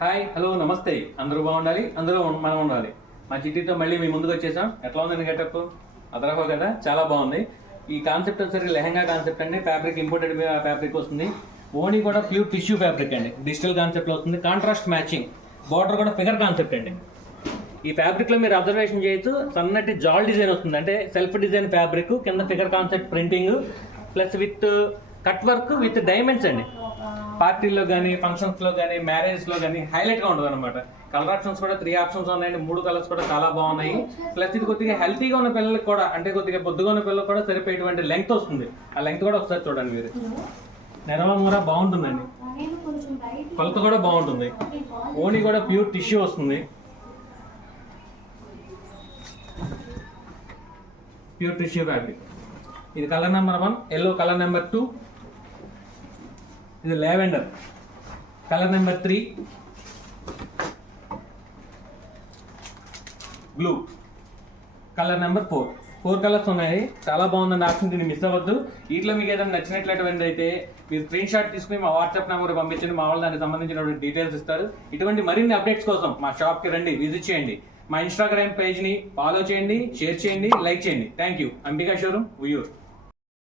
Hi hello నమస్తే. అందరూ బాగుండాలి, అందరూ మనం ఉండాలి. మా చిట్టితో మళ్ళీ మీ ముందుకు వచ్చేసాం. ఎట్లా ఉందండి గెటప్? అదరహో కదా, చాలా బాగుంది. ఈ కాన్సెప్ట్ వచ్చేసరికి లెహంగా కాన్సెప్ట్ అండి. ఫ్యాబ్రిక్ ఇంపోర్టెడ్ ఫ్యాబ్రిక్ వస్తుంది. ఓనీ కూడా ప్యూర్ టిష్యూ ఫ్యాబ్రిక్ అండి. డిజిటల్ కాన్సెప్ట్లో వస్తుంది. కాంట్రాస్ట్ మ్యాచింగ్, బార్డర్ కూడా ఫిగర్ కాన్సెప్ట్ అండి. ఈ ఫ్యాబ్రిక్లో మీరు అబ్జర్వేషన్ చేయొచ్చు, సన్నటి జాల్ డిజైన్ వస్తుంది. అంటే సెల్ఫ్ డిజైన్ ఫ్యాబ్రిక్, కింద figure concept printing plus with cut work with diamonds అండి. పార్టీల్లో కానీ, ఫంక్షన్స్లో కానీ, మ్యారేజ్లో కానీ హైలైట్గా ఉంటుంది అనమాట. కలర్ ఆప్షన్స్ కూడా 3 ఆప్షన్స్ ఉన్నాయండి. 3 కలర్స్ కూడా చాలా బాగున్నాయి. ప్లస్ ఇది కొద్దిగా హెల్తీగా ఉన్న పిల్లలకి కూడా, అంటే కొద్దిగా బొద్దుగా ఉన్న పిల్లలకు కూడా సరిపోయేటువంటి లెంగ్త్ వస్తుంది. ఆ లెంగ్త్ కూడా ఒకసారి చూడండి మీరు. నెరవమూర బాగుంటుందండి. కొలత కూడా బాగుంటుంది. ఓనీ కూడా ప్యూర్ టిష్యూ వస్తుంది. Pure tissue fabric. ఇది colour number 1, yellow colour number 2, ఇది lavender colour number 3, blue colour number 4. 4 colours ఉన్నాయి. చాలా బాగుందండి ఆప్షన్, దీన్ని మిస్ అవ్వద్దు. వీటిలో మీకు ఏదైనా నచ్చినట్లయితే అయితే మీరు స్క్రీన్ షాట్ తీసుకుని మా వాట్సాప్ నెంబర్ పంపించండి. మా వాళ్ళు దానికి సంబంధించిన డీటెయిల్స్ ఇస్తారు. ఇటువంటి మరిన్ని అప్డేట్స్ కోసం మా షాప్కి రండి, విజిట్ చేయండి. మా ఇన్స్టాగ్రామ్ పేజ్ని ఫాలో చేయండి, షేర్ చేయండి, లైక్ చేయండి. Thank you. Ambika showroom, Uyyuru.